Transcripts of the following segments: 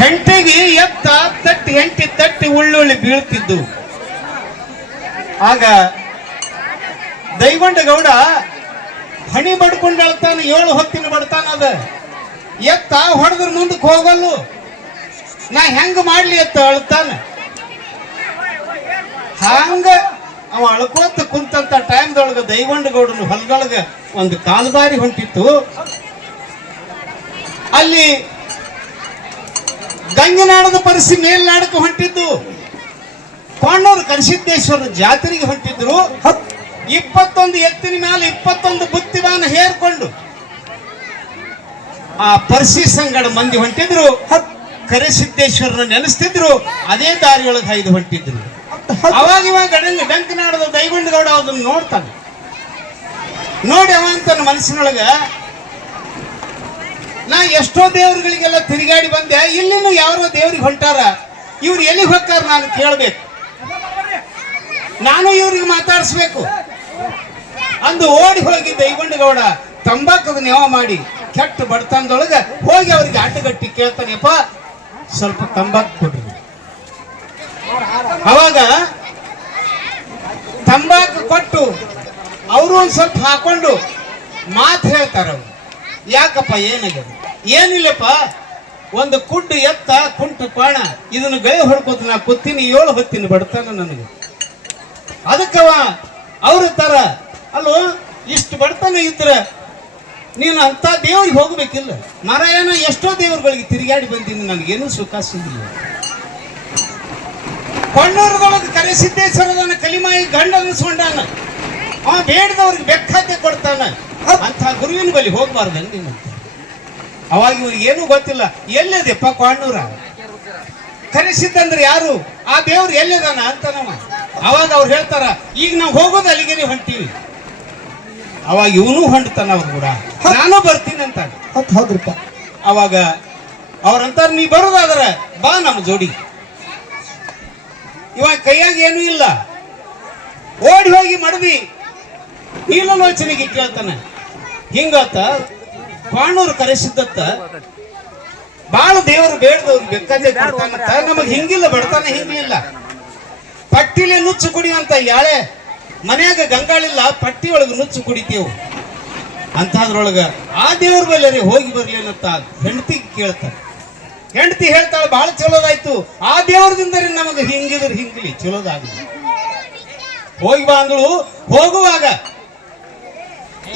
ಹೆಂಟಿಗೆ ಎತ್ತ ತಟ್ಟಿ, ಹೆಂಟಿ ತಟ್ಟಿ ಉಳ್ಳುಳ್ಳಿ ಬೀಳ್ತಿದ್ದು. ಆಗ ದೈವಂಡಗೌಡ ಗೌಡ ಹಣಿ ಬಡ್ಕೊಂಡು ಅಳ್ತಾನ ಏಳು ಹೊತ್ತಿನ ಬಡ್ತಾನ ಅದ. ಎತ್ತ ಹೊಡೆದ್ರ ಮುಂದಕ್ಕೆ ಹೋಗಲ್ಲು. ನಾ ಹೆಂಗ ಮಾಡ್ಲಿ ಎತ್ತ ಅಳ್ತಾನ. ಹಂಗ ಅವ ಅಳ್ಕೋತ ಕುಂತಂತ ಟೈಮ್ದೊಳಗ ದೈಗೊಂಡ ಗೌಡನ ಹೊಲದೊಳಗ ಒಂದು ಕಾಲ್ಬಾರಿ ಹೊಂಟಿತ್ತು. ಅಲ್ಲಿ ಗಂಗನಾಡದ ಪರಿಸಿ ಮೇಲ್ನಾಡಕ್ಕೆ ಹೊಂಟಿದ್ದು. ಪಾಂಡವರು ಕನಸಿದ್ದೇಶ್ವರ ಜಾತ್ರೆಗೆ ಹೊಂಟಿದ್ರು. ಇಪ್ಪತ್ತೊಂದು ಎತ್ತಿನ ಮೇಲೆ ಇಪ್ಪತ್ತೊಂದು ಬುತ್ತಿವಾನ ಹೇರ್ಕೊಂಡು ಆ ಪರ್ಸಿ ಸಂಗಡ ಮಂದಿ ಹೊಂಟಿದ್ರು. ಕರಿಸಿದ್ದೇಶ್ವರನ ನೆನೆಸ್ತಿದ್ರು. ಅದೇ ದಾರಿಯೊಳಗೆ ಹೈದು ಹೊಂಟಿದ್ರು. ಅವಾಗ ಇವಾಗ ಡಂಕನಾಡದ ದೈಗೊಂಡಗೌಡ ಅದನ್ನ ನೋಡ್ತಾನೆ. ನೋಡಿ ಅವ ತನ್ನ ಮನಸ್ಸಿನೊಳಗ ನಾ ಎಷ್ಟೋ ದೇವ್ರಗಳಿಗೆಲ್ಲ ತಿರುಗಾಡಿ ಬಂದೆ, ಇಲ್ಲಿನ ಯಾರೋ ದೇವ್ರಿಗೆ ಹೊಂಟಾರ. ಇವ್ರು ಎಲ್ಲಿಗೆ ಹೋಗ್ತಾರ ನಾನು ಕೇಳ್ಬೇಕು. ನಾನು ಇವ್ರಿಗೆ ಮಾತಾಡಿಸ್ಬೇಕು. ಅಂದು ಓಡಿ ಹೋಗಿ ದೈಗೊಂಡಗೌಡ ತಂಬಾಕದ ನೆವ ಮಾಡಿ ಕೆಟ್ಟ ಬಡತನದೊಳಗೆ ಹೋಗಿ ಅವ್ರಿಗೆ ಆಟಗಟ್ಟಿ ಕೇಳ್ತಾನೆಪ್ಪ, ಸ್ವಲ್ಪ ತಂಬಾಕು ಕೊಡ್ರಿ. ಅವಾಗ ತಂಬಾಕು ಕೊಟ್ಟು ಅವರು ಒಂದು ಸ್ವಲ್ಪ ಹಾಕೊಂಡು ಮಾತು ಹೇಳ್ತಾರ ಯಾಕಪ್ಪ ಏನಾಗ್ಯದ? ಏನಿಲ್ಲಪ್ಪ, ಒಂದು ಕುಡ್ಡು ಎತ್ತ, ಕುಂಟು ಪಾಣ, ಇದನ್ನು ಗೈ ಹೊಡ್ಕೋತ ನಾ ಕೊತ್ತೀನಿ ಏಳು ಹೊತ್ತಿನ ಬಡ್ತಾನ ನನಗೆ. ಅದಕ್ಕವ ಅವ್ರ ತರ, ಅಲ್ಲೋ, ಇಷ್ಟು ಬಡತನ ಇದ್ರ ನೀನು ಅಂತ ದೇವ್ರಿಗೆ ಹೋಗ್ಬೇಕಿಲ್ಲ. ಏನೋ ಎಷ್ಟೋ ದೇವ್ರುಗಳಿಗೆ ತಿರುಗಾಡಿ ಬಂದೀನಿ ನನಗೇನು ಸುಖ ಸಿಗಲಿಲ್ಲ. ಕೊಂಡೂರದೊಳಗೆ ಕರೆಸಿದ್ದೇಶ್ವರದನ್ನ ಕಲಿಮಾಯಿ ಗಂಡ ಅನ್ನಿಸ್ಕೊಂಡಾನ ಅವ ಬೇಡದವ್ರಿಗೆ ಬೆಕ್ಕಾಕೆ ಕೊಡ್ತಾನ. ಅಂತ ಗುರುವಿನ ಬಳಿ ಹೋಗ್ಬಾರ್ದು ನೀನು ಅವಾಗ ಇವ್ರಿಗೆ ಏನೂ ಗೊತ್ತಿಲ್ಲ. ಎಲ್ಲಿದೆಪ್ಪ ಕೊಂಡೂರ ಕರೆಸಿದ್ದಂದ್ರೆ ಯಾರು? ಆ ದೇವ್ರು ಎಲ್ಲಿದಾನ ಅಂತ ನಮ್ಮ ಅವಾಗ ಅವ್ರು ಹೇಳ್ತಾರ ಈಗ ನಾವು ಹೋಗೋದು ಅಲ್ಲಿಗೆ ಹೊಂಟೀವಿ. ಅವಾಗ ಇವನು ಹೊಂಡ್ತಾನ ಅವ್ರು ಕೂಡ. ನಾನು ಬರ್ತೀನಿ ಅಂತ ಹೌದ್ರಪ್ಪ ಹೌದ್ರಿಪ್ಪ. ಅವಾಗ ಅವ್ರಂತಾರ ನೀ ಬರೋದಾದ್ರ ಬಾ ನಮ್ಮ ಜೋಡಿ. ಇವಾಗ ಕೈಯಾಗ ಏನೂ ಇಲ್ಲ. ಓಡಿ ಹೋಗಿ ಮಡದಿ. ನೀಲೋಚನೆಗೆ ಕೇಳ್ತಾನೆ. ಹಿಂಗತ್ತ ಪಾಣೂರು ಕರೆಸಿದ್ದತ್ತ ಬಾಳ ದೇವರು ಬೇಡದವ್ರು ಬೇಕಾದ್ರೆ ಕೊಡ್ತಾನಂತ ನಮಗ್ ಹಿಂಗಿಲ್ಲ ಬಡತನ ಹಿಂಗಿಲ್ಲ ಪಟ್ಟಿಲೆ ನುಚ್ಚು ಕುಡಿಯುವಂತ ಯಾಳೆ ಮನ್ಯಾಗ ಗಂಗಾಳಿಲ್ಲ ಪಟ್ಟಿ ಒಳಗೆ ನುಚ್ಚು ಕುಡಿತೇವು. ಅಂತಾದ್ರೊಳಗ ಆ ದೇವ್ರ ಬಲ್ಲರಿ ಹೋಗಿ ಬರ್ಲೇನಂತ ಹೆಂಡತಿ ಕೇಳ್ತಾರೆ ಹೆಂಡತಿ ಹೇಳ್ತಾಳೆ ಬಹಳ ಚಲೋದಾಯ್ತು. ಆ ದೇವ್ರದಿಂದರಿ ನಮಗ ಹಿಂಗಿದ್ರ ಹಿಂಗ್ಲಿ ಚಲೋದಾಗ ಹೋಗಿ ಬಾ ಅಂದಳು. ಹೋಗುವಾಗ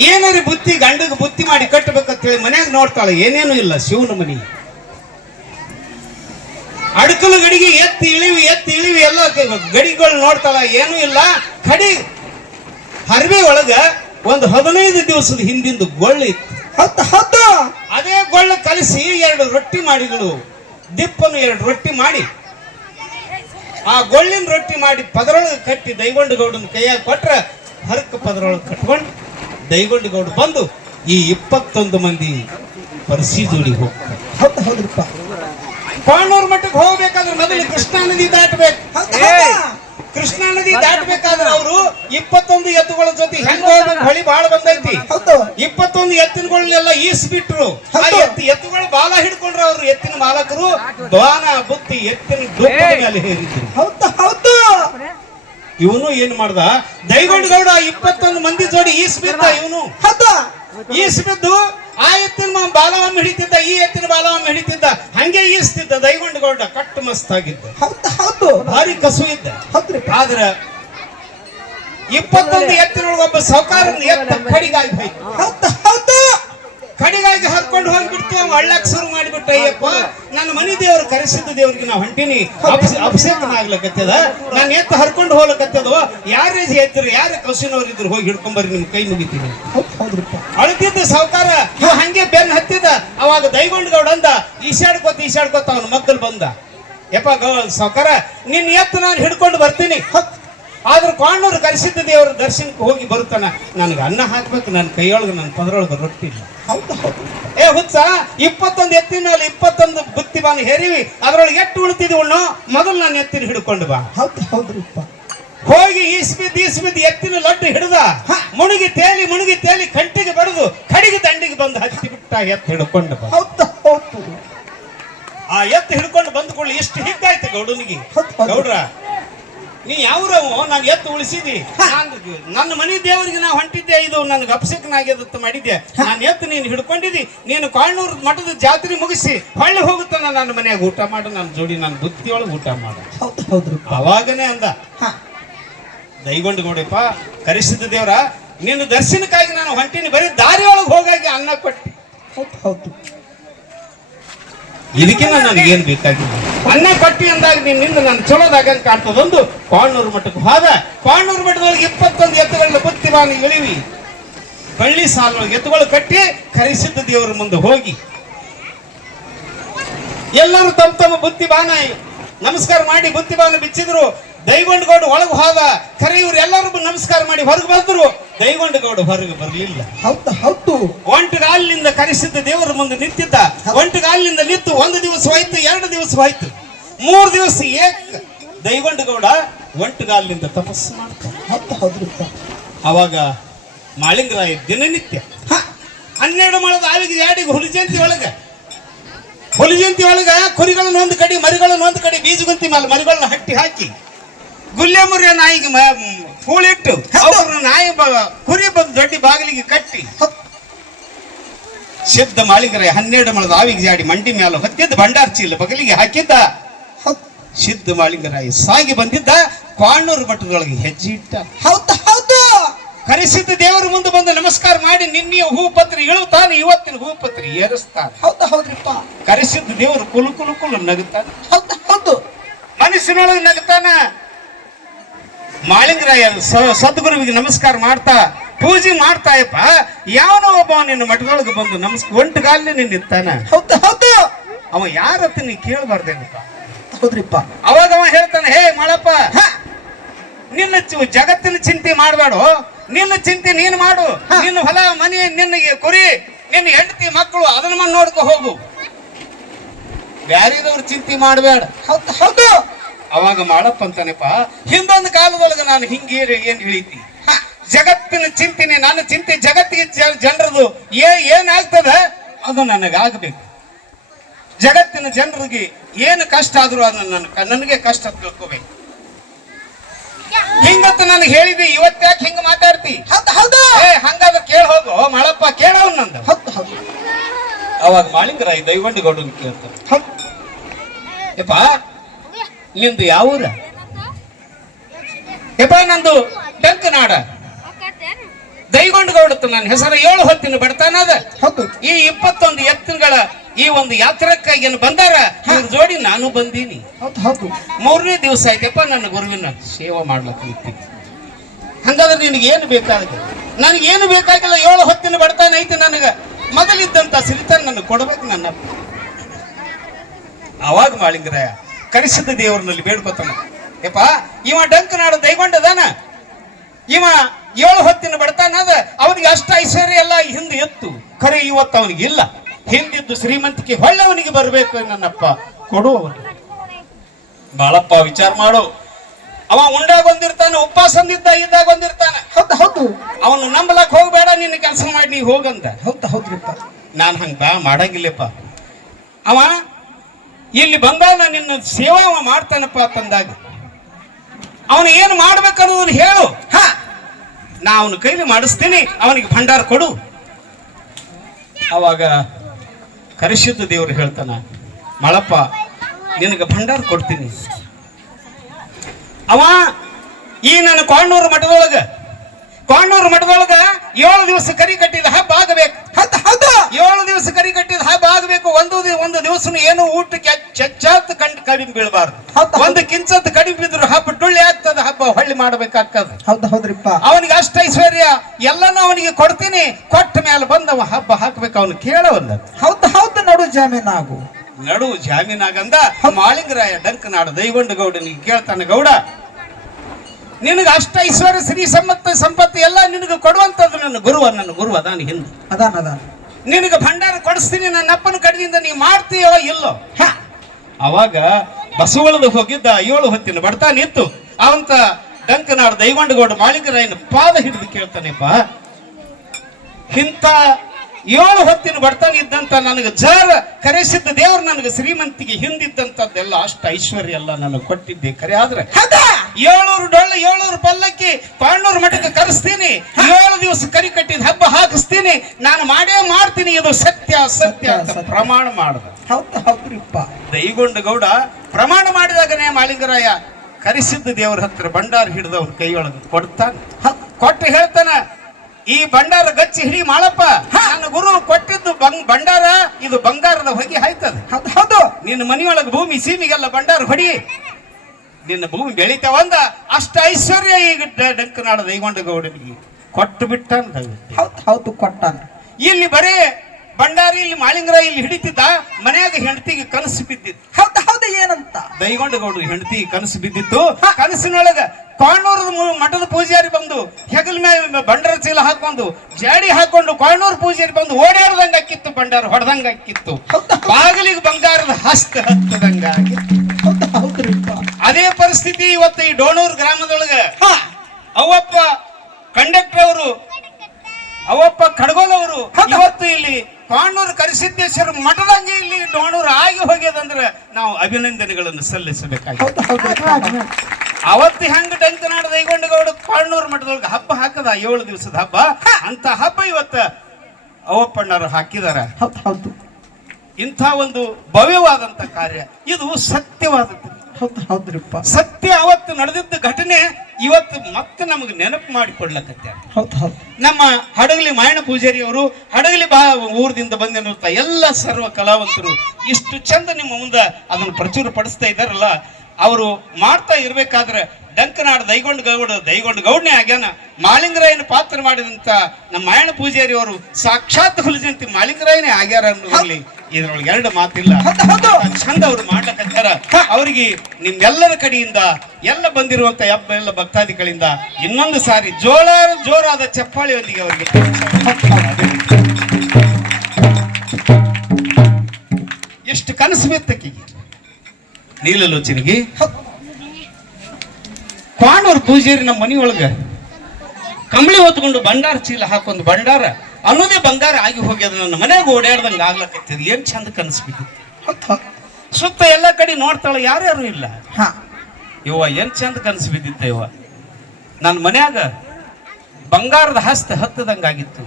ಏನಾರಿ ಬುತ್ತಿ ಗಂಡಗ ಬುತ್ತಿ ಮಾಡಿ ಕಟ್ಟಬೇಕಂತ ಹೇಳಿ ಮನ್ಯಾಗ ನೋಡ್ತಾಳೆ ಏನೇನು ಇಲ್ಲ ಶಿವನ ಮನಿ. ಅಡಕಲು ಗಡಿಗೆ ಎತ್ತಿ ಇಳಿವಿ ಎತ್ತಿ ಇಳಿವಿ ಎಲ್ಲ ಗಡಿಗಳು ನೋಡ್ತಾಳ ಏನೂ ಇಲ್ಲ. ಕಡಿ ಹರ್ವಿ ಒಳಗ ಒಂದು ಹದಿನೈದು ದಿವಸದ ಹಿಂದಿಂದು ಗೊಳ್ಳು ಇತ್ತು. ಹತ್ತು ಹತ್ತು! ಅದೇ ಗೊಳ್ಳ ಕಲಸಿ ಎರಡು ರೊಟ್ಟಿ ಮಾಡಿದಳು. ದಿಪ್ಪನ್ನು ಎರಡು ರೊಟ್ಟಿ ಮಾಡಿ ಆ ಗೊಳ್ಳಿನ ರೊಟ್ಟಿ ಮಾಡಿ ಪದರೊಳಗೆ ಕಟ್ಟಿ ದೈಗೊಂಡ ಗೌಡನ ಕೈಯಾಗ ಕೊಟ್ರ ಹರಕ ಪದರೊಳಗೆ ಕಟ್ಕೊಂಡು ದೈಗೊಂಡ ಗೌಡ ಬಂದು ಈ ಇಪ್ಪತ್ತೊಂದು ಮಂದಿ ಪರಿಸಿ ಜೋಡಿ ಹೋಗ್ತಾರೆ. ಹೌದು ಹೌದ್ರಿಪ್ಪ. ಕಾಣೂರ್ ಮಠಕ್ಕೆ ಹೋಗ್ಬೇಕಾದ್ರೆ ಮೊದಲು ಕೃಷ್ಣಾ ನದಿ ದಾಟಬೇಕು. ಕೃಷ್ಣಾ ನದಿ ದಾಟಬೇಕಾದ್ರೆ ಅವರು ಇಪ್ಪತ್ತೊಂದು ಎತ್ತುಗಳ ಜೊತೆ ಹೆಂಗ ಹೋಗ್ಬೇಕು ಹೊಳಿ ಬಾಳ ಬಂದೈತಿ. ಹೌದು. ಇಪ್ಪತ್ತೊಂದು ಎತ್ತಿನಗಳನ್ನೆಲ್ಲ ಈಸ್ ಬಿಟ್ರು. ಎತ್ತು ಎತ್ತುಗಳು ಬಾಲ ಹಿಡ್ಕೊಂಡ್ರು ಅವ್ರು ಎತ್ತಿನ ಮಾಲಕರು. ದ್ವಾನ ಬುತ್ತಿ ಎತ್ತಿನ ಮೇಲೆ ಹೇರಿದ್ರು ಹೌದು? ಇವನು ಏನ್ ಮಾಡ್ದ? ದೈಗೊಂಡ ಗೌಡ ಇಪ್ಪತ್ತೊಂದು ಮಂದಿ ಜೋಡಿ ಈಸ್ ಬಿದ್ದ ಇವನು. ಈಸ್ ಬಿದ್ದು ಆ ಎತ್ತಿನ ಮ- ಬಾಲವನ್ನ ಹಿಡಿತಿದ್ದ ಈ ಎತ್ತಿನ ಬಾಲವನ್ನ ಹಿಡಿತಿದ್ದ ಹಂಗೆ ಈಸ್ತಿದ್ದ ದೈಗೊಂಡ ಗೌಡ. ಕಟ್ಟು ಮಸ್ತ್ ಆಗಿದ್ದ ಹೌದು. ಭಾರಿ ಕಸು ಇದ್ದ. ಆದ್ರ ಇಪ್ಪತ್ತೊಂದು ಎತ್ತಿನೊಳಗೆ ಒಬ್ಬ ಸಾವುಕಾರನ ಎತ್ತ ಕಡಿಗಾಗಿ ಹೋಯ್ತು. ಹೌದ ಹೌದು. ಕಡಿಗಾಗಿ ಹರ್ಕೊಂಡು ಹೋಗ್ಬಿಡ್ತು ಅವ ಹಳ್ಳಕ್ ಶುರು ಮಾಡಿಬಿಟ್ಟ ಅಯ್ಯಪ್ಪ. ನನ್ನ ಮನೆ ದೇವ್ರು ಕರೆಸಿದ್ದ ದೇವ್ರಿಗೆ ನಾವು ಹೊಂಟಿನಿ. ಅಪ್ಸ- ಅಭಿಷೇಕನ ಆಗ್ಲಕತ್ತದ ನಾನು ಎತ್ತ ಹರ್ಕೊಂಡು ಹೋಗ್ಲಕತ್ತದ ಯಾರೇ ಎತ್ತಿರು, ಯಾರ ಕಸಿನವ್ರು ಇದ್ರು ಹೋಗಿ ಹಿಡ್ಕೊಂಬರ್ರಿ, ನಿಮ್ ಕೈ ಮುಗಿತೀನಿ. ಅಳತಿದ್ದ ಸಾವುಕಾರ, ಇವ ಹಂಗೆ ಬೆನ್ ಹತ್ತಿದ. ಅವಾಗ ದೈಗೊಂಡ ಗೌಡ ಅಂದ, ಈಶಾಡ್ಕೋತ ಈಶಾಡ್ಕೋತ, ಅವನ ಮಕ್ಕಳು ಬಂದ. ಯಪ್ಪ ಸಾವುಕಾರ ನಿನ್ನ ಎತ್ತ ನಾನು ಹಿಡ್ಕೊಂಡು ಬರ್ತೀನಿ. ಆದ್ರೆ ಕಾಣೂರು ಕರೆಸಿದ್ದ ದೇವರ ದರ್ಶನಕ್ಕೆ ಹೋಗಿ ಬರುತ್ತಾನ? ನನಗೆ ಅನ್ನ ಹಾಕ್ಬೇಕು ನನ್ನ ಕೈಯೊಳಗೆ ನನ್ನ ಪದರೊಳಗೆ ರೊಟ್ಟಿ ಇಲ್ಲ. ಹೌದ ಹೌದು. ಏ ಹುಚ್ಚ ಇಪ್ಪತ್ತೊಂದು ಎತ್ತಿನ ಮೇಲೆ ಇಪ್ಪತ್ತೊಂದು ಬುತ್ತಿ ಬಾನು ಹೇರಿವಿ ಅದರೊಳಗೆ ಎಷ್ಟು ಉಳಿತಿದ್ವಿ ಉಣ್ಣು? ಮೊದಲು ನಾನು ಎತ್ತಿನ ಹಿಡ್ಕೊಂಡು ಬಾ. ಹೌದು ಹೌದ್ರಿಪ್ಪ. ಹೋಗಿ ಈಸ್ಬಿದ್ದು ಈಸ್ಬಿದ್ದು ಎತ್ತಿನ ಲಡ್ಡು ಹಿಡಿದ ಮುಣುಗಿ ತೇಲಿ ಮುಣುಗಿ ತೇಲಿ ಕಂಟಿಗೆ ಬಡದು ಕಡಿಗೆ ದಂಡಿಗೆ ಬಂದು ಹಚ್ಚಿ ಬಿಟ್ಟ ಎತ್ತು ಹಿಡ್ಕೊಂಡು ಬಾ. ಹೌದು ಹೌದು. ಆ ಎತ್ತು ಹಿಡ್ಕೊಂಡು ಬಂದ್ಕೊಳ್ಳಿ ಎಷ್ಟು ಹಿಗ್ಗಾಯ್ತು ಗೌಡನಿಗೆ. ಹೌದ್. ಗೌಡ್ರ ನೀ ಯಾವ್ರವು ನಾನು ಎತ್ತು ಉಳಿಸಿದಿ. ನಾನ್ ನನ್ನ ಮನೆ ದೇವರಿಗೆ ನಾ ಹೊಂಟಿದ್ದೆ ಇದು ನನ್ಗೆ ಅಪಸಕನಾಗ್ಯದತ್ತ ಮಾಡಿದ್ದೆ. ನಾನು ಎತ್ತು ನೀನು ಹಿಡ್ಕೊಂಡಿದ್ದಿ ನೀನು ಕಾಳ್ನೂರ್ ಮಠದ ಜಾತ್ರೆ ಮುಗಿಸಿ ಹೊಳ್ಳಿ ಹೋಗುತ್ತಾನ ನನ್ನ ಮನೆಯಾಗ. ಊಟ ಮಾಡು ನನ್ನ ಜೋಡಿ ನನ್ನ ಬುತ್ತಿಯೊಳಗೆ ಊಟ ಮಾಡು. ಹೌದು ಅವಾಗನೇ ಅಂದ. ಹಾ. ದೈಗೊಂಡು ನೋಡಿಪ್ಪ ಕರೆಸಿದ ದೇವ್ರ ನಿನ್ನ ದರ್ಶನಕ್ಕಾಗಿ ನಾನು ಹೊಂಟಿನಿ ಬರೀ ದಾರಿಯೊಳಗೆ ಹೋಗಾಗಿ ಅನ್ನ ಕೊಟ್ಟಿ. ಹೌದು ಹೌದು. ಇದಕ್ಕಿಂತ ನನಗೇನು ಬೇಕಾಗಿಲ್ಲ. ಅನ್ನ ಕೊಟ್ಟಿ ಅಂದಾಗ ನಿನ್ನಿಂದ ನಾನು ಚಲೋದಾಗ ಕಾಣ್ತದೊಂದು ಪಾಣೂರು ಮಠಕ್ಕೆ ಹೋದ. ಪಾಣೂರು ಮಠದೊಳಗೆ ಇಪ್ಪತ್ತೊಂದು ಎತ್ತುಗಳನ್ನ ಬುತ್ತಿ ಬಾನಿ ಇಳಿವಿ ಬಳ್ಳಿ ಸಾಲೊಳಗೆ ಎತ್ತುಗಳು ಕಟ್ಟಿ ಕರೆಸಿದ್ದ ದೇವರ ಮುಂದೆ ಹೋಗಿ. ಎಲ್ಲರೂ ತಮ್ಮ ತಮ್ಮ ಬುತ್ತಿ ಬಾನ ನಮಸ್ಕಾರ ಮಾಡಿ ಬುತ್ತಿ ಬಾನ ಬಿಚ್ಚಿದ್ರು. ದೈಗೊಂಡಗೌಡ ಒಳಗೆ ಹೋದ ಖರೆ ಇವ್ರು ಎಲ್ಲರೂ ನಮಸ್ಕಾರ ಮಾಡಿ ಹೊರಗೆ ಬಂದ್ರು. ದೈಗೊಂಡಗೌಡ ಹೊರಗೆ ಬರಲಿಲ್ಲ. ಹೌದು ಹೌದು. ಒಂಟಗಾಲಿನಿಂದ ಕರೆಸಿದ್ದ ದೇವರ ಮುಂದೆ ನಿಂತಿದ್ದ. ಒಂಟಗಾಲಿನಿಂದ ನಿಂತು ಒಂದು ದಿವಸ ಹೋಯ್ತು ಎರಡು ದಿವಸ ಹೋಯ್ತು. ಮೂರು ದಿವಸ ಏಕ್ ದೈಗೊಂಡಗೌಡ ಒಂಟಗಾಲಿನಿಂದ ತಪಸ್ಸು ಮಾಡ್ತ ಹೌದು ಹೌದ್ರಿಪ್ಪ ಅವಾಗ ಮಾಳಿಂಗರಾಯ ದಿನನಿತ್ಯ ಹಾ. ಹನ್ನೆರಡು ಮಳದ ಆವಿಗೆ ಯಾಡಿಗೆ ಒಳಗೆ ಒಳಗ. ಹುಲಿಜಂತಿ ಒಳಗೆ ಕುರಿಗಳನ್ನು ಒಂದು ಕಡೆ ಮರಿಗಳನ್ನು ಒಂದು ಕಡೆ ಬೀಜಗುಂತಿ ಮೇಲೆ ಮರಿಗಳನ್ನ ಹಟ್ಟಿ ಹಾಕಿ ಗುಲ್ಲೆ ಮುರಿಯ ನಾಯಿಗೆ ಹೂಳಿಟ್ಟು ಅವರು ನಾಯಿ ಕುರಿ ಬಂದು ದೊಡ್ಡ ಬಾಗಿಲಿಗೆ ಕಟ್ಟಿ. ಶಬ್ದ ಮಾಳಿಗರೆ ಹನ್ನೆರಡು ಮಳದ ಆವಿಗೆ ಜಾಡಿ ಮಂಡಿ ಮೇಲೆ ಹೊತ್ತಿದ್ದ ಭಂಡಾರ ಚೀಲ ಬಗಲಿಗೆ ಹಾಕಿದ್ದ. ಸಿದ್ಧ ಮಾಳಿಂಗರಾಯ ಸಾಗಿ ಬಂದಿದ್ದ ಕ್ವಾಣೂರು ಮಠದೊಳಗೆ ಹೆಜ್ಜೆ ಇಟ್ಟ ಹೌದು ಹೌದು. ಕರೆಸಿದ್ದ ದೇವರ ಮುಂದೆ ಬಂದು ನಮಸ್ಕಾರ ಮಾಡಿ ನಿನ್ನೆಯ ಹೂಪತ್ರಿ ಇಳುತ್ತಾನೆ ಇವತ್ತಿನ ಹೂಪತ್ರಿ ಏರಿಸ್ತಾನೆ. ಹೌದು ಹೌದ್ರಿಪ್ಪ. ಕರೆಸಿದ್ದ ದೇವರು ಕುಲು ಕುಲು ಕುಲು ನಗುತ್ತಾನೆ. ಹೌದು ಹೌದು. ಮನಸ್ಸಿನೊಳಗೆ ನಗುತ್ತಾನ? ಮಾಳಿಂಗರಾಯ ಸ- ಸದ್ಗುರುವಿಗೆ ನಮಸ್ಕಾರ ಮಾಡ್ತಾ ಪೂಜೆ ಮಾಡ್ತಾಯಪ್ಪ. ಯಾವನೋ ಒಬ್ಬ ನಿನ್ನ ಮಠದೊಳಗೆ ಬಂದು ನಮಸ್ಕಾರ ಒಂಟುಗಾಲಿ ನಿಂತಾನ ಹೌದು ಹೌದು. ಅವ ಯಾರತ್ತ ನೀ ಕೇಳಬಾರ್ದೇನಪ್ಪ? ಹೌದ್ರಿಪ್ಪ. ಅವಾಗ ಅವ ಹೇಳ್ತಾನೆ ಹೇ ಮಾಡಪ್ಪ ಹಾ. ನಿನ್ನ ಜಗತ್ತಿನ ಚಿಂತೆ ಮಾಡಬೇಡು. ನಿನ್ನ ಚಿಂತೆ ನೀನು ಮಾಡು. ನಿನ್ನ ಹೊಲ ಮನೆ ನಿನಗೆ ಕುರಿ ನಿನ್ನ ಹೆಂಡತಿ ಮಕ್ಕಳು ಅದನ್ನ ಮನ್ ನೋಡ್ಕೊ ಹೋಗು. ಬ್ಯಾರಿದವ್ರ ಚಿಂತೆ ಮಾಡಬೇಡ. ಹೌದು ಹೌದು. ಅವಾಗ ಮಾಡಪ್ಪ ಅಂತಾನೆಪ್ಪ ಹಿಂದೊಂದು ಕಾಲದೊಳಗೆ ನಾನು ಹಿಂಗೆ ಏನ್ ಹೇಳಿದ್ದಿ? ಜಗತ್ತಿನ ಚಿಂತನೆ ನನ್ನ ಚಿಂತೆ ಜಗತ್ತಿಗೆ ಜನರದು ಏ ಏನಾಗ್ತದ? ಅದು ನನಗಾಗಬೇಕು. ಜಗತ್ತಿನ ಜನರಿಗೆ ಏನು ಕಷ್ಟ ಆದ್ರೂ ಅದನ್ನ ನನ್ನ ನನಗೆ ಕಷ್ಟ ತಿಳ್ಕೋಬೇಕು. ಹಿಂಗತ್ತು ನನಗೆ ಹೇಳಿದಿ ಇವತ್ತ್ಯಾಕೆ ಹಿಂಗ ಮಾತಾಡ್ತಿ? ಹಂಗಾದ್ರೆ ಕೇಳ ಹೋಗು. ಮಳಪ್ಪ ಕೇಳವ್ ನಂದು. ಅವಾಗ ಮಾಳಿಂಗರಾಯ್ ದೈವಂಡಿಗೌಡನ್ ಕೇಳ್ತಾರೆ. ಯಪ್ಪ ನಿಂದು ಯಾವ ಊರ? ಯಪ್ಪ ನಂದು ಡಂಕನಾಡ ದೈಗೊಂಡಗೌಡತ್ತು ನನ್ನ ಹೆಸರು ಏಳು ಹೊತ್ತಿನ ಬಡತನದ ಹೌದು. ಈ ಇಪ್ಪತ್ತೊಂದು ಎತ್ತಿನಗಳ ಈ ಒಂದು ಯಾತ್ರಕ್ಕಾಗಿ ಏನು ಬಂದಾರ? ಇವ್ರ ಜೋಡಿ ನಾನು ಬಂದೀನಿ. ಮೂರನೇ ದಿವಸ ಆಯ್ತಪ್ಪ ನನ್ನ ಗುರುವಿನ ಸೇವೆ ಮಾಡ್ಲಕ್ಕ ನಿಂತೀನಿ. ಹಂಗಾದ್ರೆ ನಿನಗೆ ಏನು ಬೇಕಾಗಿದೆ ನನಗೇನು ಬೇಕಾಗಿಲ್ಲ? ಏಳು ಹೊತ್ತಿನ ಬಡತನ ಐತಿ ನನಗೆ. ಮೊದಲಿದ್ದಂತ ಸಿರಿತನ ನನಗೆ ಕೊಡ್ಬೇಕು ನನ್ನ ಅವಾಗ ಮಾಳಿಂಗರಾಯ ಕರೆಸಿದ ದೇವರನಲ್ಲಿ ಬೇಡ್ಕೊತಾನ. ಯಪ್ಪ ಇವ ಡಂಕನಾಡು ದೈಗೊಂಡದಾನ? ಇವ ಏಳು ಹೊತ್ತಿನ ಬಡತನ ಅದ ಅವನಿಗೆ ಅಷ್ಟ ಐಶ್ವರ್ಯ ಎಲ್ಲ ಹಿಂದೆ ಎತ್ತು. ಖರೆ ಇವತ್ತು ಅವನಿಗೆ ಇಲ್ಲ. ಹಿಂದಿದ್ದು ಶ್ರೀಮಂತಿಕೆ ಹೊಳ್ಳವನಿಗೆ ಬರಬೇಕು ನನ್ನಪ್ಪ. ಕೊಡು ಅವನು. ಬಾಳಪ್ಪ ವಿಚಾರ ಮಾಡು. ಅವ ಉಂಡಾಗ ಒಂದಿರ್ತಾನೆ ಉಪ್ಪಾಸಂದಿದ್ದ ಇದ್ದಾಗ ಒಂದಿರ್ತಾನೆ. ಹೌದು ಹೌದು. ಅವನು ನಂಬಲಕ್ ಹೋಗ್ಬೇಡ ನಿನ್ನ ಕೆಲಸ ಮಾಡಿ ನೀ ಹೋಗಂದ. ಹೌದು ಹೌದ್ರಿಪ್ಪ ನಾನು ಹಂಗ ಬಾ ಮಾಡಂಗಿಲ್ಲಪ್ಪ. ಅವ ಇಲ್ಲಿ ಬಂದಾಗ ನಿನ್ನ ಸೇವಾ ಮಾಡ್ತಾನಪ್ಪ ಅಂತಂದಾಗ, ಅವನು ಏನು ಮಾಡ್ಬೇಕನ್ನೋದನ್ನ ಹೇಳು. ಹ, ನಾ ಅವನ ಕೈಲಿ ಮಾಡಿಸ್ತೀನಿ, ಅವನಿಗೆ ಭಂಡಾರ ಕೊಡು. ಅವಾಗ ಕರಿಶುದ್ಧ ದೇವರು ಹೇಳ್ತಾನ, ಮಳಪ್ಪ, ನಿನಗೆ ಭಂಡಾರ ಕೊಡ್ತೀನಿ. ಅವ ಈ ನನ್ನ ಕೋಣೂರು ಮಠದೊಳಗ ಕೋಣೂರು ಮಠದೊಳಗ ಏಳು ದಿವಸ ಕರಿ ಕಟ್ಟಿದ ಹಬ್ಬ ಆಗಬೇಕು. ಹೌದು? ಏಳು ದಿವಸ ಕರಿ ಕಟ್ಟಿದ ಹಬ್ಬ ಆಗಬೇಕು ಒಂದು ಒಂದು ದಿವಸ ಏನು ಊಟಕ್ಕೆ ಚಚ್ಚಾತ್ ಕಂಡು ಕಡಿಮೆ ಬೀಳಬಾರ್ದು. ಒಂದು ಕಿಂಚತ್ ಕಡಿಮೆ ಬಿದ್ರು ಹಬ್ಬ ಟುಳ್ಳಿ ಆಗ್ತದ ಹಬ್ಬ ಹೊಳ್ಳಿ ಮಾಡ್ಬೇಕಾಗ್ತದ. ಹೌದು ಹೌದ್ರಿಪ್ಪ. ಅವನಿಗೆ ಅಷ್ಟ ಐಶ್ವರ್ಯ ಎಲ್ಲನೂ ಅವನಿಗೆ ಕೊಡ್ತೀನಿ. ಕೊಟ್ಟ ಮೇಲೆ ಬಂದವ ಹಬ್ಬ ಹಾಕ್ಬೇಕು ಅವನು ಕೇಳವಲ್ಲ ಹೌದು ಹೌದು ನೋಡು ಜಾಮೀನಾಗು. ನಡು ಜಾಮೀನಾಗಂದ ಮಾಳಿಂಗರಾಯ ಡಂಕನಾಡ ದೈವಂಡ ಗೌಡನಿಗೆ ಕೇಳ್ತಾನೆ ಗೌಡ. ನಿನಗೆ ಅಷ್ಟ ಐಶ್ವರ್ಯ ಶ್ರೀ ಸಂಪತ್ತು ಸಂಪತ್ತು ಎಲ್ಲ ನಿನಗೆ ಕೊಡುವಂಥದ್ದು ನನ್ನ ಗುರುವ ನನ್ನ ಗುರುವ ಅದಾನ ಹಿಂದೆ. ಅದಾನ ಅದಾನ. ನಿನಗೆ ಭಂಡಾರ ಕೊಡಿಸ್ತೀನಿ, ನನ್ನ ಅಪ್ಪನ ಕಡೆಯಿಂದ ನೀ ಮಾಡ್ತೀಯೋ ಇಲ್ಲೋ. ಅವಾಗ ಬಸವಳದು ಹೋಗಿದ್ದ ಏಳು ಹೊತ್ತಿನ ಬಡತಾ ನಿಂತು, ಅವಂತ ಡಂಕನಾಡ ದೈಗೊಂಡಗೌಡ ಮಾಳಿಂಗರಾಯನ ಪಾದ ಹಿಡಿದು ಕೇಳ್ತಾನೆಪ್ಪ, ಇಂಥ ಏಳು ಹೊತ್ತಿನ ಬಡತನ ಇದ್ದಂತ ನನಗೆ ಜರ ಕರೆಸಿದ್ದ ದೇವರು ನನಗೆ ಶ್ರೀಮಂತಿಗೆ ಹಿಂದಿದ್ದಂಥದ್ದೆಲ್ಲ ಅಷ್ಟು ಐಶ್ವರ್ಯ ಎಲ್ಲ ನನಗೆ ಕೊಟ್ಟಿದ್ದೆ. ಕರೆ ಆದ್ರೆ ಏಳೂರು ಡೊಳ್ಳು ಏಳೂರು ಪಲ್ಲಕ್ಕಿ ಪಾಂಡೂರು ಮಠಕ್ಕೆ ಕರೆಸ್ತೀನಿ. ಏಳು ದಿವಸ ಕರಿ ಕಟ್ಟಿದ ಹಬ್ಬ ಹಾಕಿಸ್ತೀನಿ. ನಾನು ಮಾಡೇ ಮಾಡ್ತೀನಿ. ಇದು ಸತ್ಯ ಸತ್ಯ ಅಂತ. ಪ್ರಮಾಣ ಮಾಡಿದ. ಹೌದು ಹೌದ್ರಿಪ್ಪ. ದೈಗೊಂಡ ಗೌಡ ಪ್ರಮಾಣ ಮಾಡಿದಾಗನೇ ಮಾಲಿಂಗರಾಯ ಕರೆಸಿದ್ದ ದೇವ್ರ ಹತ್ರ ಭಂಡಾರ ಹಿಡಿದವ್ರ ಕೈಯೊಳಗೆ ಕೊಡ್ತಾನೆ. ಕೊಟ್ಟು ಹೇಳ್ತಾನ ಈ ಭಂಡಾರ ಗಚ್ಚಿ ಹಿಡಿ ಮಾಳಪ್ಪ ನನ್ನ ಗುರು ಕೊಟ್ಟಿದ್ದು ಬಂಗ್ ಭಂಡಾರ ಇದು ಬಂಗಾರದ ಹೊಗೆ ಹಾಯ್ತದೆ. ಹೌದು ನಿನ್ನ ಮನೆಯೊಳಗೆ ಭೂಮಿ ಸೀಮಿಗೆಲ್ಲ ಬಂಡಾರ ಹೊಡಿ. ನಿನ್ನ ಭೂಮಿ ಬೆಳಿತಾವಂದ ಒಂದ ಅಷ್ಟ ಐಶ್ವರ್ಯ ಈಗ ಡಂಕನಾಡ ದೈಗೊಂಡ ಗೌಡನಿಗೆ ಕೊಟ್ಟು ಬಿಟ್ಟ ಹೌದು ಹೌದು ಕೊಟ್ಟಾನ ಇಲ್ಲಿ ಬರೇ ಭಂಡಾರಿ ಇಲ್ಲಿ ಮಾಳಿಂಗರ ಇಲ್ಲಿ ಹಿಡಿತಿದ್ದ ಮನ್ಯಾಗ ಹೆಂಡತಿಗೆ ಕನಸು ಬಿದ್ದಿತ್ತು. ಹೌದು ಹೌದು ಏನಂತ? ದೈಗೊಂಡ ಗೌಡ ಹೆಂಡತಿ ಕನಸು ಬಿದ್ದಿತ್ತು. ಕನಸಿನೊಳಗ ಕಾಣೂರದ ಮಠದ ಪೂಜಾರಿ ಬಂದು ಹೆಗಲ ಮೇಲೆ ಬಂಡರ ಚೀಲ ಹಾಕೊಂಡು ಜಾಡಿ ಹಾಕೊಂಡು ಕಾಣೂರು ಪೂಜಾರಿ ಬಂದು ಓಡಾಡ್ದಂಗ ಅಕ್ಕಿತ್ತು ಬಂಡಾರ ಹೊಡೆದಂಗ ಹೌದಾ? ಬಾಗಿಲಿಗೆ ಬಂಗಾರದ ಹಸ್ತ ಹತ್ತದಂಗ ಅದೇ ಪರಿಸ್ಥಿತಿ ಇವತ್ತು ಈ ಡೋಣೂರು ಗ್ರಾಮದೊಳಗ. ಅವಪ್ಪ ಕಂಡಕ್ಟರ್ ಅವರು ಅವಪ್ಪ ಕಡಗೋಲ್ ಅವರು? ಇವತ್ತು ಇಲ್ಲಿ ಕಾಣೂರು ಕರಿಸಿದ್ದೇಶ್ವರ ಮಠದಂಗೆ ಇಲ್ಲಿ ಡೋಣೂರು ಆಗಿ ಹೋಗ್ಯದಂದ್ರೆ ನಾವು ಅಭಿನಂದನೆಗಳನ್ನು ಸಲ್ಲಿಸಬೇಕಾಗಿ ಅವತ್ತು ಹೆಂಗ ಡಂಕನಾಡ ದೈಗೊಂಡಗೌಡ ಕಾಣೂರು ಮಠದೊಳಗೆ ಹಬ್ಬ ಹಾಕದ ಏಳು ದಿವಸದ ಹಬ್ಬ? ಅಂತ ಹಬ್ಬ ಇವತ್ತ ಅವಪ್ಪಣ್ಣರು ಹಾಕಿದಾರ ಹೌದು ಹೌದು. ಇಂಥ ಒಂದು ಭವ್ಯವಾದಂತ ಕಾರ್ಯ. ಇದು ಸತ್ಯವಾದದ್ದು. ಹೌದು ಹೌದ್ರಿಪ್ಪ. ಸತ್ಯ ಅವತ್ತು ನಡೆದಿದ್ದ ಘಟನೆ ಇವತ್ತು ಮತ್ತೆ ನಮಗೆ ನೆನಪು ಮಾಡಿಕೊಡ್ಲಕತ್ತೆ. ಹೌದು ಹೌದು. ನಮ್ಮ ಹಡಗಲಿ ಮಾಯಣ ಪೂಜಾರಿ ಅವರು ಹಡಗಲಿ ಬಾ ಊರದಿಂದ ಬಂದ ಎಲ್ಲ ಸರ್ವ ಕಲಾವಂತರು ಇಷ್ಟು ಚಂದ ನಿಮ್ಮ ಮುಂದೆ ಅದನ್ನು ಪ್ರಚುರ ಪಡಿಸ್ತಾ ಇದ್ದಾರಲ್ಲ ಅವರು ಮಾಡ್ತಾ ಇರಬೇಕಾದ್ರೆ ಡಂಕನಾಡ ದೈಗೊಂಡ ಗೌಡ ದೈಗೊಂಡ ಗೌಡನೇ ಆಗ್ಯಾನ. ಮಾಲಿಂಗರಾಯನ ಪಾತ್ರ ಮಾಡಿದಂತ ನಮ್ಮ ಮಾಯಣ ಪೂಜಾರಿ ಅವರು ಸಾಕ್ಷಾತ್ ಹುಲಿಜಂತಿ ಮಾಲಿಂಗರಾಯನೇ ಆಗ್ಯಾರ ಅನ್ನೋದ್ರಲ್ಲಿ ಇದ್ರೊಳಗೆ ಎರಡು ಮಾತಿಲ್ಲ. ಚಂದ ಅವರು ಮಾಡ್ಲಕತ್ತಾರ. ಅವರಿಗೆ ನಿಮ್ಮೆಲ್ಲರ ಕಡೆಯಿಂದ ಎಲ್ಲ ಬಂದಿರುವಂತ ಹಬ್ಬ ಎಲ್ಲ ಭಕ್ತಾದಿಗಳಿಂದ ಇನ್ನೊಂದು ಸಾರಿ ಜೋಳ ಜೋರಾದ ಚಪ್ಪಾಳಿಯೊಂದಿಗೆ ಅವರಿಗೆ ಎಷ್ಟು ಕನಸು ಬಿತ್ತಕ್ಕಿಗೆ. ನೀಲಲೋಚನಿಗೆ? ಕ್ವಾಣೂರ್ ಪೂಜಾರಿ ನಮ್ಮ ಮನೆಯೊಳಗ ಕಂಬಳಿ ಹೊತ್ಕೊಂಡು ಭಂಡಾರ ಚೀಲ ಹಾಕೊಂಡು ಭಂಡಾರ ಅನ್ನೋದೇ ಬಂಗಾರ ಆಗಿ ಹೋಗ್ಯದ. ನನ್ನ ಮನೆಗೆ ಓಡಾಡ್ದಂಗ ಆಗ್ಲಕತ್ತದ ಏನ್ ಚಂದ ಕನಸು ಬಿದ್ದಿತ್ತು ಹೌದು. ಹೌದು ಸುತ್ತ ಎಲ್ಲ ಕಡೆ ನೋಡ್ತಾಳ ಯಾರ್ಯಾರು ಇಲ್ಲ. ಹಾ. ಇವ ಏನ್ ಚಂದ ಕನಸು ಬಿದ್ದಿತ್ತ ಇವ ನನ್ನ ಮನ್ಯಾಗ ಬಂಗಾರದ ಹಸ್ತ ಹತ್ತದಂಗಾಗಿತ್ತು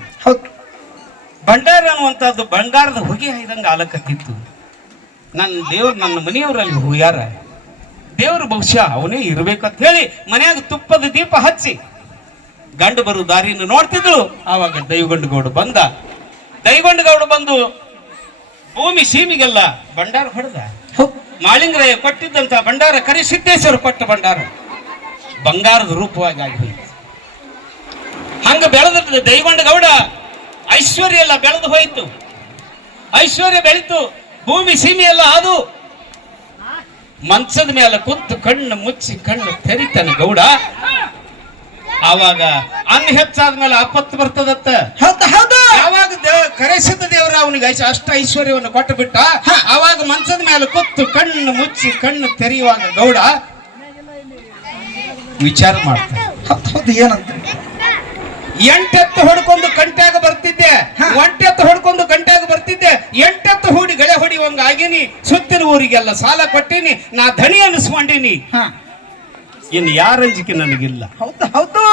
ಭಂಡಾರ ಅನ್ನುವಂಥದ್ದು ಬಂಗಾರದ ಹೊಗೆ ಹಾಯ್ದಂಗ ಆಲಕತ್ತಿತ್ತು ನನ್ನ ದೇವ್ರು ನನ್ನ ಮನೆಯವರಲ್ಲಿ ಹೋಗ್ಯಾರ ದೇವ್ರ ಬಹುಶಃ ಅವನೇ ಅಂತ ಹೇಳಿ ಮನೆಯಾಗ ತುಪ್ಪದ ದೀಪ ಹಚ್ಚಿ ಗಂಡು ಬರು ದಾರಿಯನ್ನು ನೋಡ್ತಿದ್ಳು ಆವಾಗ ದೈವಗಂಡು ಗೌಡ ಬಂದ. ದೈಗೊಂಡು ಗೌಡ ಬಂದು ಭೂಮಿ ಸೀಮಿಗೆಲ್ಲ ಭಂಡಾರ ಹೊಡೆದ. ಮಾಳಿಂಗರಾಯ ಕೊಟ್ಟಿದ್ದಂತ ಭಂಡಾರ ಕರಿಸಿದ್ದೇಶ್ವರ ಕೊಟ್ಟ ಭಂಡಾರ. ಬಂಗಾರದ ರೂಪವಾಗಿ ಆಗಿ ಹೋಯಿತು. ಹಂಗ ಬೆಳೆದ ದೈಗೊಂಡ ಗೌಡ ಐಶ್ವರ್ಯ ಎಲ್ಲ ಬೆಳೆದು ಹೋಯಿತು. ಐಶ್ವರ್ಯ ಬೆಳೀತು. ಭೂಮಿ ಸೀಮೆ ಎಲ್ಲ ಅದು ಮಂಚದ ಮೇಲೆ ಕುಂತು ಕಣ್ಣು ಮುಚ್ಚಿ ಕಣ್ಣು ತೆರಿತಾನೆ ಗೌಡ. ಆವಾಗ ಅನ್ನ ಹೆಚ್ಚಾದ್ಮೇಲೆ ಆಪತ್ತು ಬರ್ತದತ್ತ? ಯಾವಾಗ ಕರೆಸಿದ ದೇವರ ಅವನಿಗೆ ಅಷ್ಟ ಐಶ್ವರ್ಯವನ್ನು ಕೊಟ್ಟು ಬಿಟ್ಟ? ಆವಾಗ ಮಂಚದ ಮೇಲೆ ಕುತ್ತು ಕಣ್ಣು ಮುಚ್ಚಿ ಕಣ್ಣು ತೆರೆಯುವಾಗ ಗೌಡ ವಿಚಾರ ಮಾಡ್ತಾನೆ. ಏನಂತ? ಎಂಟೆತ್ತು ಹೊಡ್ಕೊಂಡು ಕಂಟ್ಯಾಗ ಬರ್ತಿದ್ದೆ. ಒಂಟೆತ್ತು ಹೊಡ್ಕೊಂಡು ಕಂಟ್ಯಾಗ ಬರ್ತಿದ್ದೆ. ಎಂಟೆತ್ತು ಹೂಡಿ ಗಳೆ ಹೊಡಿವಂಗ ಆಗಿನಿ ಸುತ್ತಿನ ಊರಿಗೆಲ್ಲ ಸಾಲ ಕೊಟ್ಟಿನಿ. ನಾ ಧನಿ ಅನಿಸ್ಕೊಂಡಿನಿ ಇನ್ನು ಯಾರ ಅಂಜಿಕೆ ನನಗಿಲ್ಲ. ಹೌದು ಹೌದು.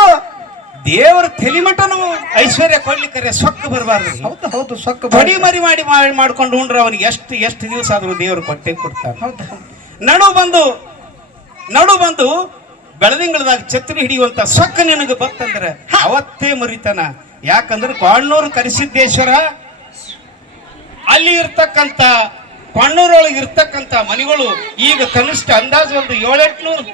ದೇವರ ತೆಲಿಮಟನು ಐಶ್ವರ್ಯ ಕೊಡ್ಲಿಕ್ಕರೆ ಸೊಕ್ಕ ಬರಬಾರ್ದು. ಹೌದು ಹೌದು ಸೊಕ್ಕ ಬಡಿ ಮರಿ ಮಾಡಿ ಮಾಡಿ ಮಾಡ್ಕೊಂಡು ಉಂಡ್ರ ಅವನಿಗೆ ಎಷ್ಟು ಎಷ್ಟು ದಿವಸ ಆದ್ರೂ ದೇವರು ಕೊಟ್ಟೆ ಕೊಡ್ತಾರೆ. ಹೌದು. ನಡು ಬಂದು ನಡು ಬಂದು ಬೆಳದಿಂಗಳದಾಗ ಛತ್ರಿ ಹಿಡಿಯುವಂತ ಸೊಕ್ಕ ನಿನಗೆ ಬಂತಂದ್ರೆ ಅವತ್ತೇ ಮರಿತಾನ. ಯಾಕಂದ್ರೆ ಕಣ್ಣೂರು ಕರಿಸಿದ್ದೇಶ್ವರ ಅಲ್ಲಿ ಇರ್ತಕ್ಕಂತ ಕೊಣ್ಣೂರೊಳಗೆ ಇರ್ತಕ್ಕಂತ ಮನೆಗಳು ಈಗ ಕನಿಷ್ಠ ಅಂದಾಜು ಒಂದು ಏಳೆಂಟ್ನೂರು?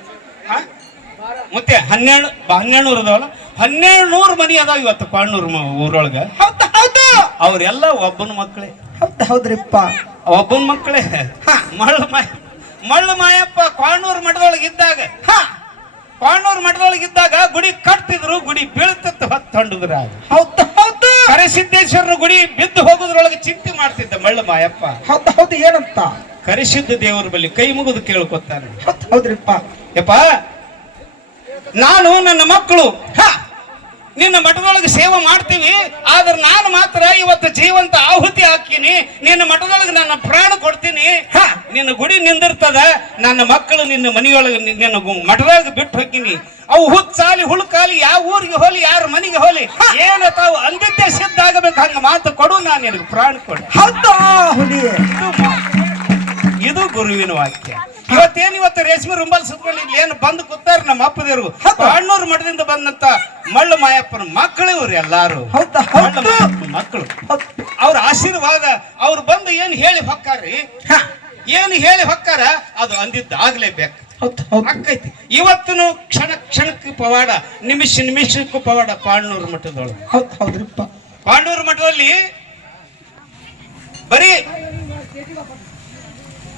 ಮತ್ತೆ ಹನ್ನೆರಡು ಹನ್ನೆರಡು ನೂರು ಅದಾವಲ್ಲ? ಹನ್ನೆರಡು ನೂರು ಮನಿ ಅದಾವ ಇವತ್ತು ಕಣ್ಣೂರು ಊರೊಳಗೆ ಊರೊಳಗ. ಹೌದು ಹೌದು. ಅವರೆಲ್ಲ ಒಬ್ಬನ ಮಕ್ಕಳೇ. ಹೌದು ಹೌದ್ರಿಪ್ಪ. ಒಬ್ಬನ ಮಕ್ಕಳೇ. ಮಳ್ಳ ಮಾಯ ಮಳ್ಳ ಮಾಯಪ್ಪ ಕ್ವಾಣೂರು ಮಠದೊಳಗೆ ಇದ್ದಾಗ ಮಠದೊಳಗೆ ಇದ್ದಾಗ ಗುಡಿ ಕಟ್ತಿದ್ರು ಗುಡಿ ಬೀಳ್ತಿತ್ತು ಹೊತ್ತು ಹೊಂಡಿದ್ರ ಹೌದು ಹೌದು. ಕರಿಸಿದ್ದೇಶ್ವರನ ಗುಡಿ ಬಿದ್ದು ಹೋಗೋದ್ರೊಳಗೆ ಚಿಂತೆ ಮಾಡ್ತಿದ್ದ ಮಳ್ಳ ಮಾಯಪ್ಪ. ಹೌದು ಹೌದು ಏನಂತ? ಕರಿಸಿದ್ದ ದೇವರ ಬಳಿ ಕೈ ಮುಗಿದು ಕೇಳ್ಕೊತಾನೆ ಹೌದು ಹೌದ್ರಿಪ್ಪ. ಯಪ್ಪ ನಾನು ನನ್ನ ಮಕ್ಕಳು. ಹಾ. ನಿನ್ನ ಮಠದೊಳಗೆ ಸೇವೆ ಮಾಡ್ತೀವಿ ಆದ್ರೆ ನಾನು ಮಾತ್ರ ಇವತ್ತು ಜೀವಂತ ಆಹುತಿ ಹಾಕಿನಿ ನಿನ್ನ ಮಠದೊಳಗೆ ನನ್ನ ಪ್ರಾಣ ಕೊಡ್ತೀನಿ. ಹ, ನಿನ್ನ ಗುಡಿ ನಿಂದಿರ್ತದ ನನ್ನ ಮಕ್ಕಳು ನಿನ್ನ ಮನೆಯೊಳಗೆ ನಿನ್ನ ಮಠದೊಳಗೆ ಬಿಟ್ಟು ಹೋಗ್ತೀನಿ. ಅವು ಹುಚ್ಚಾಲಿ ಹುಳುಕಾಲಿ ಯಾವ ಊರಿಗೆ ಹೋಲಿ ಯಾರ ಮನೆಗೆ ಹೋಲಿ ಏನ ತಾವು ಅಂದಿದ್ದೇ ಸಿದ್ಧ ಆಗಬೇಕು ಹಂಗ ಮಾತು ಕೊಡು ನಾನು ನಿನಗೆ ಪ್ರಾಣ ಕೊಡು. ಹೌದಾ ಇದು ಗುರುವಿನ ವಾಕ್ಯ. ಇವತ್ತೇನ್ ಇವತ್ತು ರೇಷ್ಮೆ ರುಂಬಲ್ ಸುತ್ಕೊಂಡು ಇಲ್ಲಿ ಏನು ಬಂದು ಕೂತಾರ ನಮ್ಮ ಅಪ್ಪದೇರು ಹೌದು. ಅಣ್ಣೂರು ಮಠದಿಂದ ಬಂದಂತ ಮಳ್ಳು ಮಾಯಪ್ಪನ ಮಕ್ಕಳು ಇವ್ರು ಎಲ್ಲಾರು. ಮಕ್ಕಳು. ಅವ್ರ ಆಶೀರ್ವಾದ ಅವ್ರು ಬಂದು ಏನ್ ಹೇಳಿ ಹೊಕ್ಕಾರ್ರಿ ಏನು ಹೇಳಿ ಹೊಕ್ಕಾರ? ಅದು ಅಂದಿದ್ದಾಗ್ಲೇಬೇಕು ಅಕ್ಕೈತಿ ಇವತ್ತನು ಕ್ಷಣ ಕ್ಷಣಕ್ಕೆ ಪವಾಡ ನಿಮಿಷ ನಿಮಿಷಕ್ಕೂ ಪವಾಡ ಪಾಂಡೂರು ಮಠದೊಳಗೆ. ಪಾಂಡೂರು ಮಠದಲ್ಲಿ ಬರೀ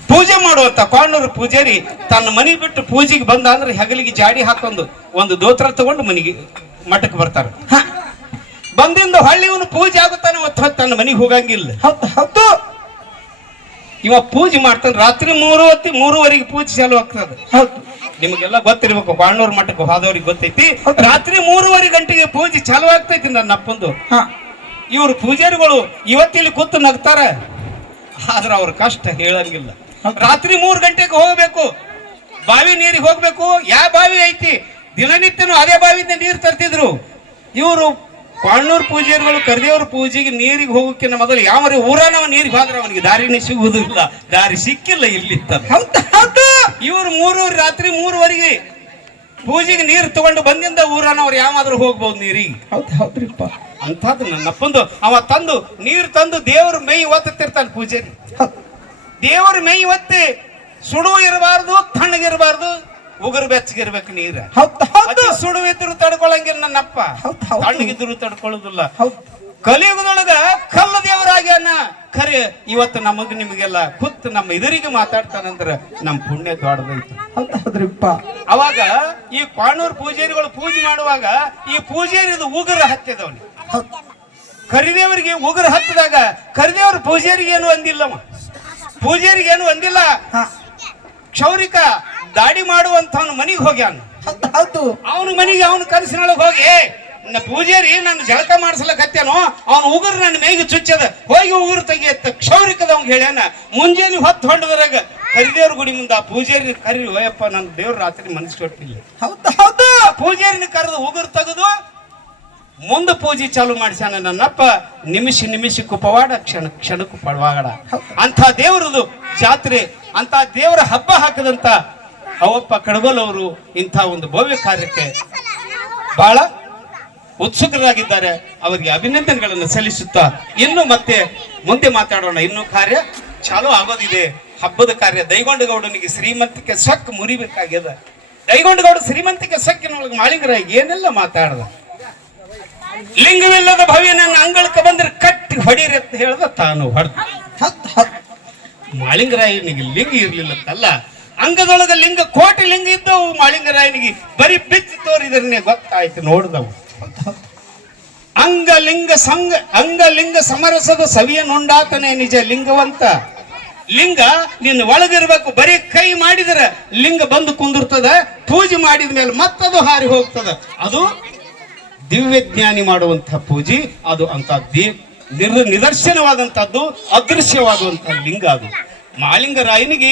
ಪೂಜೆ ಮಾಡುವಂತ ಕಾಣೂರು ಪೂಜಾರಿ ತನ್ನ ಮನೆ ಬಿಟ್ಟು ಪೂಜೆಗೆ ಬಂದ ಅಂದ್ರೆ ಹೆಗಲಿಗೆ ಜಾಡಿ ಹಾಕೊಂಡು ಒಂದು ದೋತ್ರ ತಗೊಂಡು ಮನೆಗೆ ಮಠಕ್ಕೆ ಬರ್ತಾರೆ. ಹ, ಬಂದಿಂದ ಹೊಳ್ಳಿ ಇವನು ಪೂಜೆ ಆಗುತ್ತಾನೆ ಹೊತ್ತು ತನ್ನ ಮನೆಗೆ ಹೋಗಂಗಿಲ್ಲ. ಹತ್ತು ಹತ್ತು ಇವ ಪೂಜೆ ಮಾಡ್ತಾನೆ ರಾತ್ರಿ ಮೂರು ಹೊತ್ತಿ ಮೂರುವರೆಗೆ ಪೂಜೆ ಚಾಲು ಆಗ್ತದೆ. ಹೌದು. ನಿಮಗೆಲ್ಲ ಗೊತ್ತಿರ್ಬೇಕು ಬಾಣೂರ್ ಮಠಕ್ಕೆ ಹೋದವ್ರಿಗೆ ಗೊತ್ತೈತಿ. ರಾತ್ರಿ ಮೂರುವರೆ ಗಂಟೆಗೆ ಪೂಜೆ ಚಾಲು ಆಗ್ತೈತಿ ನನ್ನ ಅಪ್ಪಂದು. ಹ, ಇವರು ಪೂಜಾರಿಗಳು ಇವತ್ತಿಲ್ಲಿ ಕೂತು ನಗ್ತಾರೆ ಆದ್ರೆ ಅವ್ರ ಕಷ್ಟ ಹೇಳಂಗಿಲ್ಲ. ರಾತ್ರಿ ಮೂರು ಗಂಟೆಗೆ ಹೋಗಬೇಕು. ಬಾವಿ ನೀರಿಗೆ ಹೋಗ್ಬೇಕು. ಯಾವ ಬಾವಿ ಐತಿ? ದಿನನಿತ್ಯನೂ ಅದೇ ಬಾವಿಯಿಂದ ನೀರು ತರ್ತಿದ್ರು. ಇವರು ಬಾಣೂರು ಪೂಜಾರಿಗಳು ಕರ್ದೇವ್ರ ಪೂಜೆಗೆ ನೀರಿಗೆ ಹೋಗೋಕ್ಕಿಂತ ಮೊದಲು ಯಾವ ಊರನವ ನೀರಿಗೆ ಹೋದ್ರೆ ಅವನಿಗೆ ದಾರಿನೇ ಸಿಗುವುದಿಲ್ಲ. ದಾರಿ ಸಿಕ್ಕಿಲ್ಲ ಹೌದು ಇವರು ಮೂರು ರಾತ್ರಿ ಮೂರುವರೆಗೆ ಪೂಜೆಗೆ ನೀರು ತಗೊಂಡು ಬಂದಿಂದ ಊರನವ್ರು ಯಾವಾದ್ರೂ ಹೋಗ್ಬೋದು ನೀರಿಗೆ. ಹೌದು ಹೌದ್ರಿಪ್ಪ. ಅಂತದ್ದು ನನ್ನಪ್ಪಂದು. ಅವ ತಂದು ನೀರು ತಂದು ದೇವ್ರ ಮೈ ಒತ್ತುತ್ತಿರ್ತಾನೆ ಪೂಜಾರಿ ಹೌದು. ದೇವ್ರ ಮೈ ಒತ್ತಿ ಸುಡು ಇರಬಾರ್ದು ತಣ್ಣಗಿರಬಾರ್ದು ಉಗುರು ಬೆಚ್ಚಗಿರ್ಬೇಕು ನೀರ. ಸುಡು ಇದ್ರು ತಡ್ಕೊಳಂಗಿಲ್ಲ ನನ್ನಪ್ಪ. ತಣ್ಣಗಿದ್ರು ತಡ್ಕೊಳ್ಳೋದಿಲ್ಲ. ಹೌದು. ಕಲ್ಲು ದೇವರಾಗ್ಯಾನ. ಖರೆ ಇವತ್ತು ನಮಗ್ ನಿಮಗೆಲ್ಲ ಕುತ್ತು ನಮ್ಮ ಇದರಿಗೆ ಮಾತಾಡ್ತಾನಂದ್ರ ನಮ್ಮ ಪುಣ್ಯ ದೊಡ್ಡದೈತು ಅವಾಗ ಈ ಕ್ವಾಣೂರ್ ಪೂಜಾರಿಗಳು ಪೂಜೆ ಮಾಡುವಾಗ ಈ ಪೂಜಾರಿದು ಉಗುರ ಹತ್ತಿದವನು. ಕರಿದೇವರಿಗೆ ಉಗುರು ಹತ್ತಿದಾಗ ಕರಿದೇವ್ರ ಪೂಜಾರಿಗೆ ಏನು ಅಂದಿಲ್ಲವ? ಪೂಜಾರಿಗೆ ಏನು ಅಂದಿಲ್ಲ ಕ್ಷೌರಿಕ ದಾಡಿ ಮಾಡುವಂತವನ ಮನೆಗೆ ಹೋಗ್ಯಾನ. ಹೌದು ಅವನ ಮನೆಗೆ ಅವನ ಕನಸಿನೊಳಗೆ ಹೋಗಿ "ಏ, ನನ್ನ ಪೂಜಾರಿ ನನ್ನ ಜಳಕ ಮಾಡಿಸ್ಲಕತ್ತೇನೋ? ಅವನ ಉಗುರು ನನ್ನ ಮೇಗೆ ಚುಚ್ಚದ ಹೋಗಿ ಉಗುರು ತೆಗಿಯತ್ತ ಅವ್ನಿಗೆ ಹೇಳ್ಯಾನ. ಮುಂಜಾನೆ ಹೊತ್ತು ಹೊಂಡದ್ರಾಗ ಕರಿದೇವ್ರ ಗುಡಿ ಮುಂದೆ ಆ ಪೂಜಾರಿ ಕರಿ ಹೋಯಪ್ಪ ನನ್ನ ದೇವ್ರ ರಾತ್ರಿ ಮನಸ್ಸು ಕೊಟ್ಟಿಲ್ಲ. ಹೌದು ಹೌದು. ಪೂಜಾರಿನ ಕರೆದು ಉಗುರು ತೆಗೆದು ಮುಂದೆ ಪೂಜೆ ಚಾಲು ಮಾಡಿಸ್ಯಾನ ನನ್ನಪ್ಪ ನಿಮಿಷ ನಿಮಿಷಕ್ಕೂ ಪವಾಡ ಕ್ಷಣ ಕ್ಷಣಕ್ಕೂ ಪಡವಾಡ ಅಂತ ದೇವರದು ಜಾತ್ರೆ ಅಂತ ದೇವರ ಹಬ್ಬ ಹಾಕದಂತ ಅವಪ್ಪ ಕಡಗೋಲ್ ಅವರು ಇಂಥ ಒಂದು ಭವ್ಯ ಕಾರ್ಯಕ್ಕೆ ಬಹಳ ಉತ್ಸುಕರಾಗಿದ್ದಾರೆ. ಅವರಿಗೆ ಅಭಿನಂದನೆಗಳನ್ನು ಸಲ್ಲಿಸುತ್ತಾ ಇನ್ನು ಮತ್ತೆ ಮುಂದೆ ಮಾತಾಡೋಣ. ಇನ್ನು ಕಾರ್ಯ ಚಾಲು ಆಗೋದಿದೆ. ಹಬ್ಬದ ಕಾರ್ಯ ದೈಗೊಂಡಗೌಡನಿಗೆ ಶ್ರೀಮಂತಿಕೆ ಸಕ್ ಮುರಿಬೇಕಾಗ್ಯದ. ದೈಗೊಂಡಗೌಡ ಶ್ರೀಮಂತಿಕೆ ಸಕ್ಕಿನೊಳಗೆ ಮಾಳಿಂಗರಾಗಿ ಏನೆಲ್ಲ ಮಾತಾಡ್ದ? ಲಿಂಗವಿಲ್ಲದ ಭವ್ಯ ನನ್ನ ಅಂಗಳಕ್ಕೆ ಬಂದ್ರೆ ಕಟ್ಟಿ ಹೊಡೀರಿ ಅಂತ ಹೇಳ್ದ ತಾನು ಹೊಡೆದ. ಮಾಳಿಂಗರಾಯನಿಗೆ ಲಿಂಗ ಇರ್ಲಿಲ್ಲತ್ತಲ್ಲ? ಅಂಗದೊಳಗ ಲಿಂಗ ಕೋಟಿ ಲಿಂಗ ಇದ್ದವು ಮಾಳಿಂಗರಾಯನಿಗೆ ಬರೀ ಬಿಚ್ಚಿ ತೋರಿದ್ರೆ ಗೊತ್ತಾಯ್ತು ನೋಡಿದವು. ಅಂಗಲಿಂಗ ಸಂಗ ಅಂಗಲಿಂಗ ಸಮರಸದ ಸವಿಯ ನೊಂಡಾತನೇ ನಿಜ ಲಿಂಗವಂತ. ಲಿಂಗ ನಿನ್ನ ಒಳಗಿರ್ಬೇಕು ಬರೀ ಕೈ ಮಾಡಿದ್ರೆ ಲಿಂಗ ಬಂದು ಕುಂದಿರ್ತದ ಪೂಜೆ ಮಾಡಿದ ಮೇಲೆ ಮತ್ತದು ಹಾರಿ ಹೋಗ್ತದ. ಅದು ದಿವ್ಯ ಜ್ಞಾನಿ ಮಾಡುವಂತಹ ಪೂಜೆ ಅದು ಅಂತ ನಿರ್ ನಿದರ್ಶನವಾದಂಥದ್ದು ಅದೃಶ್ಯವಾಗುವಂತಹ ಲಿಂಗ ಅದು. ಮಾಲಿಂಗರಾಯನಿಗೆ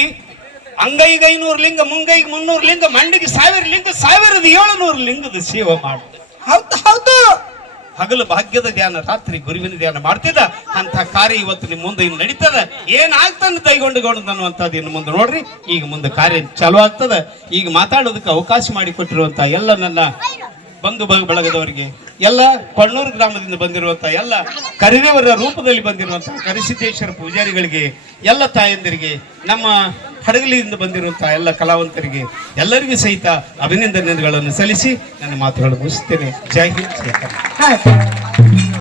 ಅಂಗೈಗೆ ಐನೂರು ಲಿಂಗ ಮುಂಗೈಗೆ ಮುನ್ನೂರು ಲಿಂಗ ಮಂಡಿಗೆ ಸಾವಿರ ಲಿಂಗ ಸಾವಿರದ ಏಳುನೂರು ಲಿಂಗದ ಸೇವೆ ಮಾಡುದು ಹೌದು ಹೌದು. ಹಗಲು ಭಾಗ್ಯದ ಧ್ಯಾನ ರಾತ್ರಿ ಗುರುವಿನ ಧ್ಯಾನ ಮಾಡ್ತಿದ್ದ ಅಂತ ಕಾರ್ಯ ಇವತ್ತು ನಿಮ್ಮ ಮುಂದೆ ಇನ್ನು ನಡೀತದ. ಏನಾಗ್ತಾನೆ ದೈಗೊಂಡುಗೊಂಡು ಅನ್ನುವಂಥದ್ದು ಇನ್ನು ಮುಂದೆ ನೋಡ್ರಿ ಈಗ ಮುಂದೆ ಕಾರ್ಯ ಚಾಲು ಆಗ್ತದ. ಈಗ ಮಾತಾಡೋದಕ್ಕೆ ಅವಕಾಶ ಮಾಡಿಕೊಟ್ಟಿರುವಂತಹ ಎಲ್ಲ ನನ್ನ ಬಂಧು ಬಳಗದವರಿಗೆ, ಎಲ್ಲ ಕೊಣ್ಣೂರು ಗ್ರಾಮದಿಂದ ಬಂದಿರುವಂತಹ ಎಲ್ಲ ಕರಿದೇವರ ರೂಪದಲ್ಲಿ ಬಂದಿರುವಂತಹ ಕರಿಸಿದ್ದೇಶ್ವರ ಪೂಜಾರಿಗಳಿಗೆ, ಎಲ್ಲ ತಾಯಂದಿರಿಗೆ, ನಮ್ಮ ಹಡಗಲಿಯಿಂದ ಬಂದಿರುವಂತಹ ಎಲ್ಲ ಕಲಾವಂತರಿಗೆ, ಎಲ್ಲರಿಗೂ ಸಹಿತ ಅಭಿನಂದನೆಗಳನ್ನು ಸಲ್ಲಿಸಿ ನನ್ನ ಮಾತುಗಳನ್ನು ಮುಗಿಸುತ್ತೇನೆ. ಜೈ ಹಿಂದ್